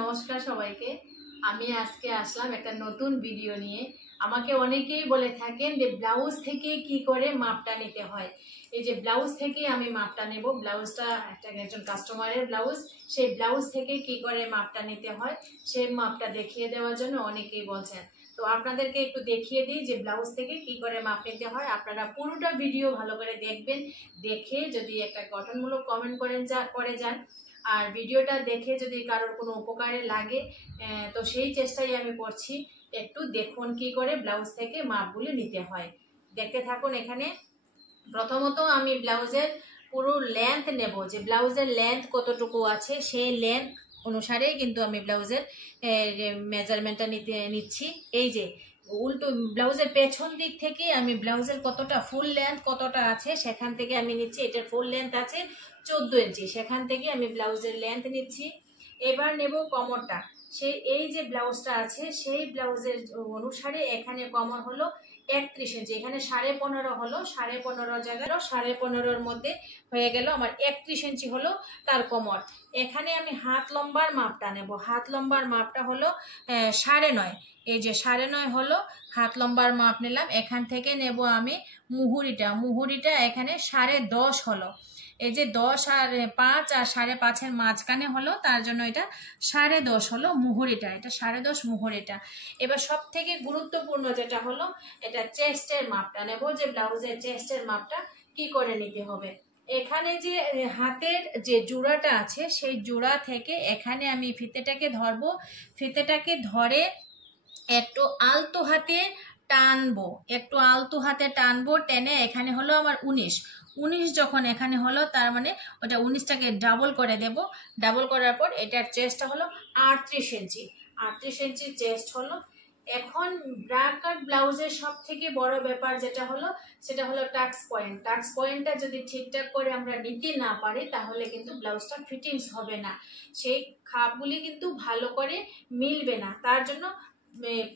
নমস্কার সবাইকে। আমি আজকে আসলাম একটা নতুন ভিডিও নিয়ে। আমাকে অনেকেই বলে থাকেন যে ব্লাউজ থেকে কি করে মাপটা নিতে হয়। এই যে ব্লাউজ থেকে আমি মাপটা নেব, ব্লাউজটা একজন কাস্টমারের ব্লাউজ, সেই ব্লাউজ থেকে কি করে মাপটা নিতে হয় সেই মাপটা দেখিয়ে দেওয়ার জন্য অনেকেই বলছেন। তো আপনাদেরকে একটু দেখিয়ে দিই যে ব্লাউজ থেকে কি করে মাপ নিতে হয়। আপনারা পুরোটা ভিডিও ভালো করে দেখবেন, দেখে যদি একটা গঠনমূলক কমেন্ট করে যান, আর ভিডিওটা দেখে যদি কারোর কোনো উপকারে লাগে তো সেই চেষ্টাই আমি করছি। একটু দেখুন কি করে ব্লাউজ থেকে মাপগুলি নিতে হয়, দেখতে থাকুন। এখানে প্রথমত আমি ব্লাউজের পুরো লেন্থ নেব, যে ব্লাউজের লেন্থ কতটুকু আছে সেই লেন্থ অনুসারেই কিন্তু আমি ব্লাউজের মেজারমেন্টটা নিচ্ছি। এই যে উল্টো ব্লাউজের পেছন দিক থেকে আমি ব্লাউজের কতটা ফুল লেন্থ কতটা আছে সেখান থেকে আমি নিচ্ছি। এটার ফুল লেন্থ আছে 14 ইঞ্চি, সেখান থেকে আমি ব্লাউজের লেন্থ নিচ্ছি। এবার নেব কমরটা। এই যে ব্লাউজটা আছে সেই ব্লাউজের অনুসারে এখানে কমর হলো 31 ইঞ্চি। এখানে 15.5 হলো, 15.5 জায়গায় 15.5-র মধ্যে হয়ে গেল আমার 31 ইঞ্চি হলো তার কমর। এখানে আমি হাত লম্বার মাপটা নেব। হাত লম্বার মাপটা হলো 9.5। এই যে 9.5 হলো হাত লম্বার মাপ নিলাম। এখান থেকে নেব আমি মুহুরিটা এখানে 10.5 হলো। এই যে 10 আর 5 আর 5.5-এর মাঝখানে হলো, তার জন্য এটা 10.5 হলো মুহুরিটা, এটা 10.5 মুহুরিটা। এবার সব থেকে গুরুত্বপূর্ণ যেটা হলো এটা চেস্টের মাপটা নেব, যে ব্লাউজের চেস্টের মাপটা কি করে নিতে হবে। এখানে যে হাতের যে জোড়াটা আছে সেই জোড়া থেকে এখানে আমি ফিতেটাকে ধরবো। ফিতেটাকে ধরে একটু আলতো হাতে টানবো, টেনে এখানে হলো আমার 19 যখন এখানে হলো, তার মানে ওটা 19টাকে ডাবল করে দেব। ডাবল করার পর এটার চেস্টটা হলো 38 ইঞ্চি। 38 ইঞ্চি চেস্ট হলো। এখন ব্রা কাট ব্লাউজের সব থেকে বড় ব্যাপার যেটা হলো সেটা হলো টাক্স পয়েন্ট। টাক্স পয়েন্টটা যদি ঠিকঠাক করে আমরা নিতে না পারি তাহলে কিন্তু ব্লাউজটা ফিটিংস হবে না, সেই খাপগুলি কিন্তু ভালো করে মিলবে না। তার জন্য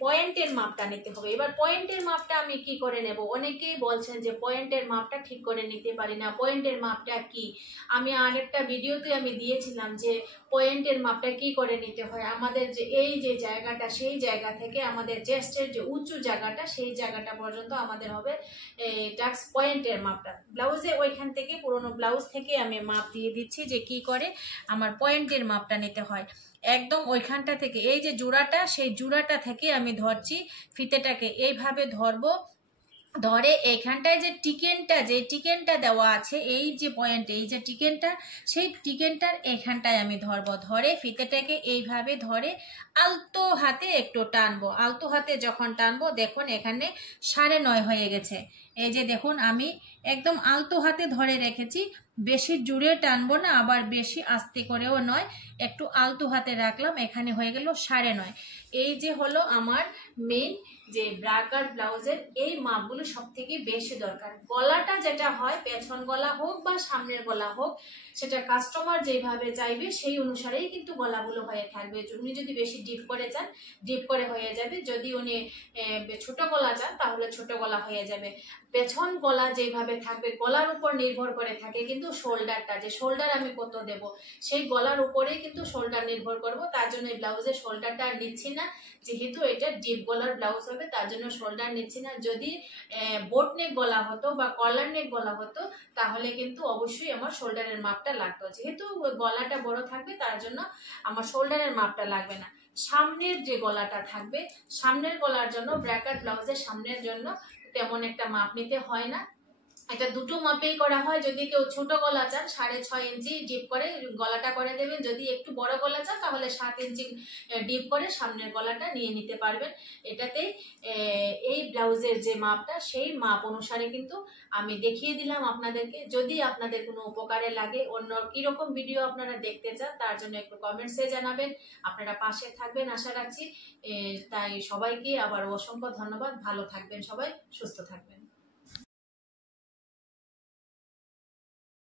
পয়েন্টের মাপটা নিতে হবে। এবার পয়েন্টের মাপটা আমি কি করে নেব, অনেকেই বলছেন যে পয়েন্টের মাপটা ঠিক করে নিতে পারি না। পয়েন্টের মাপটা কি, আমি আরেকটা ভিডিওতে আমি দিয়েছিলাম যে পয়েন্টের মাপটা কি করে নিতে হয়। আমাদের যে এই যে জায়গাটা, সেই জায়গা থেকে আমাদের চেস্টের যে উঁচু জায়গাটা সেই জায়গাটা পর্যন্ত আমাদের হবে টাক্স পয়েন্টের মাপটা। ব্লাউজে ওইখান থেকে পুরোনো ব্লাউজ থেকে আমি মাপ দিয়ে দিচ্ছি যে কি করে আমার পয়েন্টের মাপটা নিতে হয়। একদম ওইখানটা থেকে এই যে জোড়াটা, সেই জোড়াটা থেকে আমি ধরছি, ফিতেটাকে এইভাবে ধরবো। ধরে এইখানটায় যে টিকেনটা দেওয়া আছে, এই যে পয়েন্ট, এই যে টিকেনটা, সেই টিকেনটার এখানটায় আমি ধরবো। ধরে ফিতেটাকে এইভাবে ধরে আলতো হাতে একটু টানবো। আলতো হাতে যখন টানবো দেখুন এখানে 9.5 হয়ে গেছে। এই যে দেখুন আমি একদম আলতো হাতে ধরে রেখেছি, বেশি জুড়ে টানবো না, আবার বেশি আস্তে করেও নয়, একটু আলতো হাতে রাখলাম। এখানে হয়ে গেল 9.5। এই যে হলো আমার মেইন যে ব্রা কাট ব্লাউজের এই মাপগুলো সব থেকে বেশি দরকার। গলাটা যেটা হয়, পেছন গলা হোক বা সামনের গলা হোক, সেটা কাস্টমার যেভাবে চাইবে সেই অনুসারেই কিন্তু গলাগুলো হয়ে থাকবে। উনি যদি বেশি ডিপ করে চান ডিপ করে হয়ে যাবে, যদি উনি ছোট গলা চান তাহলে ছোট গলা হয়ে যাবে। পেছন গলা যেভাবে থাকবে গলার উপর নির্ভর করে থাকে কিন্তু শোল্ডারটা, যে শোল্ডার আমি কত দেব সেই গলার উপরেই কিন্তু শোল্ডার নির্ভর করব। তার জন্য এই ব্লাউজের শোল্ডারটা আর নিচ্ছি না, যেহেতু এটা ডিপ গলার ব্লাউজ হবে তার জন্য শোল্ডার নিচ্ছি না। যদি বোট নেক গলা হতো বা কলার নেক গলা হতো তাহলে কিন্তু অবশ্যই আমার শোল্ডারের মাপটা লাগতো। যেহেতু গলাটা বড় থাকবে তার জন্য আমার শোল্ডারের মাপটা লাগবে না। সামনের যে গলাটা থাকবে, সামনের গলার জন্য ব্রা কাট ব্লাউজের সামনের জন্য তেমন একটা মাপ নিতে হয় না, এটা দুটো মাপেই করা হয়। যদি কেউ ছোট গলা চান 6.5 ইঞ্চি ডিপ করে গলাটা করে দেবেন, যদি একটু বড় গলা চান তাহলে 7 ইঞ্চি ডিপ করে সামনের গলাটা নিয়ে নিতে পারবেন। এটাতেই এই ব্লাউজের যে মাপটা সেই মাপ অনুসারে কিন্তু আমি দেখিয়ে দিলাম আপনাদেরকে। যদি আপনাদের কোনো উপকারে লাগে, অন্য কিরকম ভিডিও আপনারা দেখতে চান তার জন্য একটু কমেন্টসে জানাবেন। আপনারা পাশে থাকবেন আশা রাখছি। তাই সবাইকে আবার অসংখ্য ধন্যবাদ। ভালো থাকবেন সবাই, সুস্থ থাকবেন।